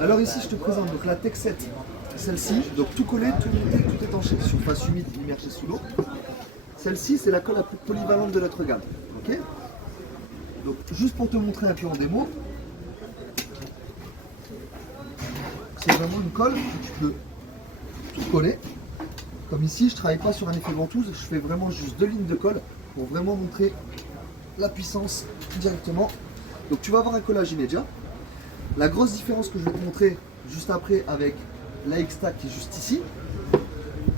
Alors ici, je te présente donc la Tech 7. Celle-ci, donc tout collé, tout monté, tout étanché, surface humide immergée sous l'eau. Celle-ci, c'est la colle la plus polyvalente de notre gamme. Ok. Donc juste pour te montrer un peu en démo, c'est vraiment une colle que tu peux tout coller. Comme ici, je ne travaille pas sur un effet ventouse, je fais vraiment juste 2 lignes de colle pour vraiment montrer la puissance directement. Donc tu vas avoir un collage immédiat. La grosse différence que je vais te montrer juste après avec la X-Tack qui est juste ici,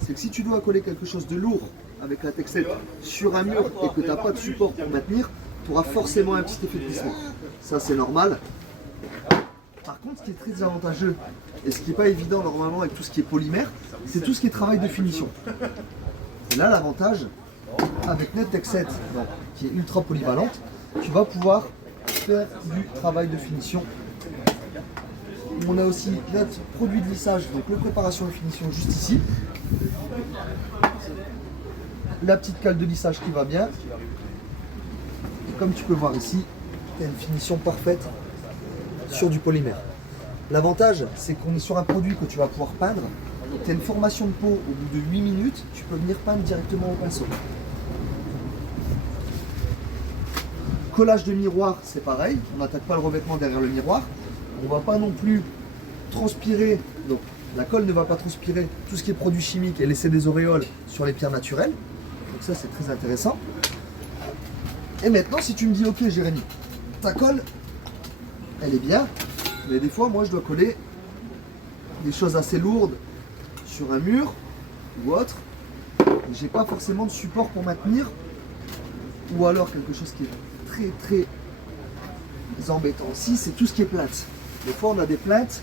c'est que si tu dois coller quelque chose de lourd avec la Tech 7 sur un mur et que tu n'as pas de support pour maintenir, tu auras forcément un petit effet de glissement. Ça c'est normal. Par contre, ce qui est très avantageux et ce qui n'est pas évident normalement avec tout ce qui est polymère, c'est tout ce qui est travail de finition. Et là, l'avantage avec notre Tech 7, donc, qui est ultra polyvalente, tu vas pouvoir faire du travail de finition. On a aussi notre produit de lissage, donc le préparation et finition juste ici. La petite cale de lissage qui va bien. Et comme tu peux voir ici, tu as une finition parfaite sur du polymère. L'avantage, c'est qu'on est sur un produit que tu vas pouvoir peindre. Tu as une formation de peau au bout de 8 minutes, tu peux venir peindre directement au pinceau. Collage de miroir, c'est pareil, on n'attaque pas le revêtement derrière le miroir. On ne va pas non plus transpirer, donc la colle ne va pas transpirer tout ce qui est produit chimique et laisser des auréoles sur les pierres naturelles. Donc ça c'est très intéressant. Et maintenant si tu me dis ok Jérémy, ta colle elle est bien, mais des fois moi je dois coller des choses assez lourdes sur un mur ou autre, j'ai pas forcément de support pour maintenir, ou alors quelque chose qui est très embêtant aussi, c'est tout ce qui est plainte. Des fois on a des plaintes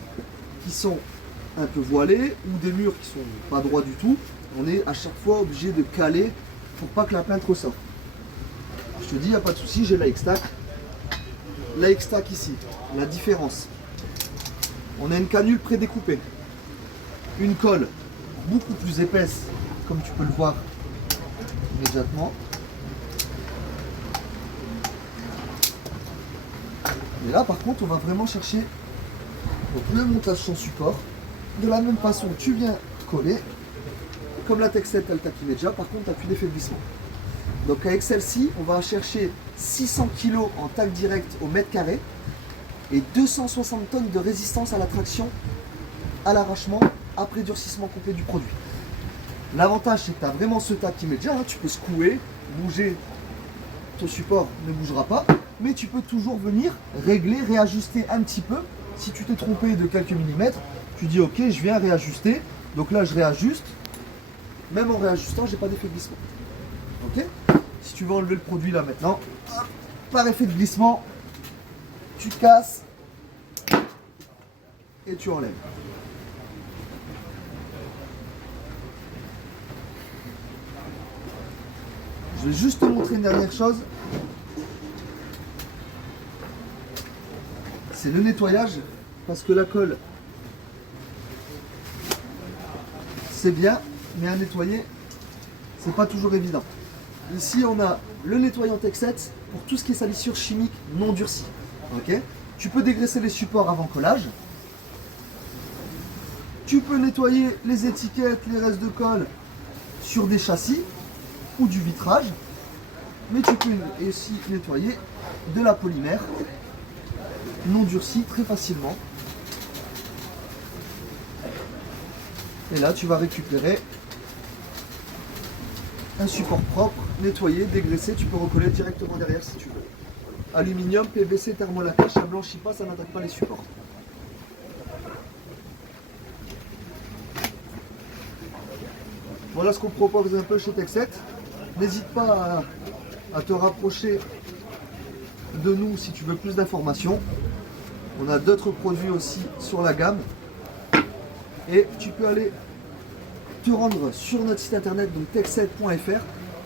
qui sont un peu voilées ou des murs qui sont pas droits du tout. On est à chaque fois obligé de caler pour pas que la plainte ressorte. Je te dis, il n'y a pas de souci, j'ai la X-Tack. La X-Tack ici, la différence. On a une canule prédécoupée. Une colle beaucoup plus épaisse, comme tu peux le voir immédiatement. Et là, par contre, on va vraiment chercher donc, le montage sans support. De la même façon, tu viens coller. Comme la Tech 7, elle taquine déjà, par contre, tu n'as plus d'effet de glissement. Donc avec celle-ci, on va chercher 600 kg en tac direct au mètre carré et 260 tonnes de résistance à la traction, à l'arrachement, après durcissement complet du produit. L'avantage, c'est que tu as vraiment ce tac immédiat, hein, tu peux secouer, bouger, ton support ne bougera pas, mais tu peux toujours venir régler, réajuster un petit peu. Si tu t'es trompé de quelques millimètres, tu dis ok, je viens réajuster. Donc là, je réajuste. Même en réajustant, j'ai pas d'effet de glissement. Ok. Si tu veux enlever le produit là maintenant, hop, par effet de glissement, tu casses et tu enlèves. Je vais juste te montrer une dernière chose. C'est le nettoyage, parce que la colle, c'est bien, mais à nettoyer, c'est pas toujours évident. Ici, on a le nettoyant Tech 7 pour tout ce qui est salissure chimique non durcie. Okay. Tu peux dégraisser les supports avant collage. Tu peux nettoyer les étiquettes, les restes de colle sur des châssis ou du vitrage. Mais tu peux aussi nettoyer de la polymère non durcie très facilement. Et là, tu vas récupérer un support propre, nettoyé, dégraissé. Tu peux recoller directement derrière si tu veux. Aluminium, PVC, thermolaquage, ça ne blanchit pas, ça n'attaque pas les supports. Voilà ce qu'on propose un peu chez Tech 7. N'hésite pas à te rapprocher de nous si tu veux plus d'informations. On a d'autres produits aussi sur la gamme. Et tu peux aller te rendre sur notre site internet, donc tech7.fr,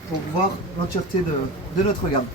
pour voir l'entièreté de notre gamme.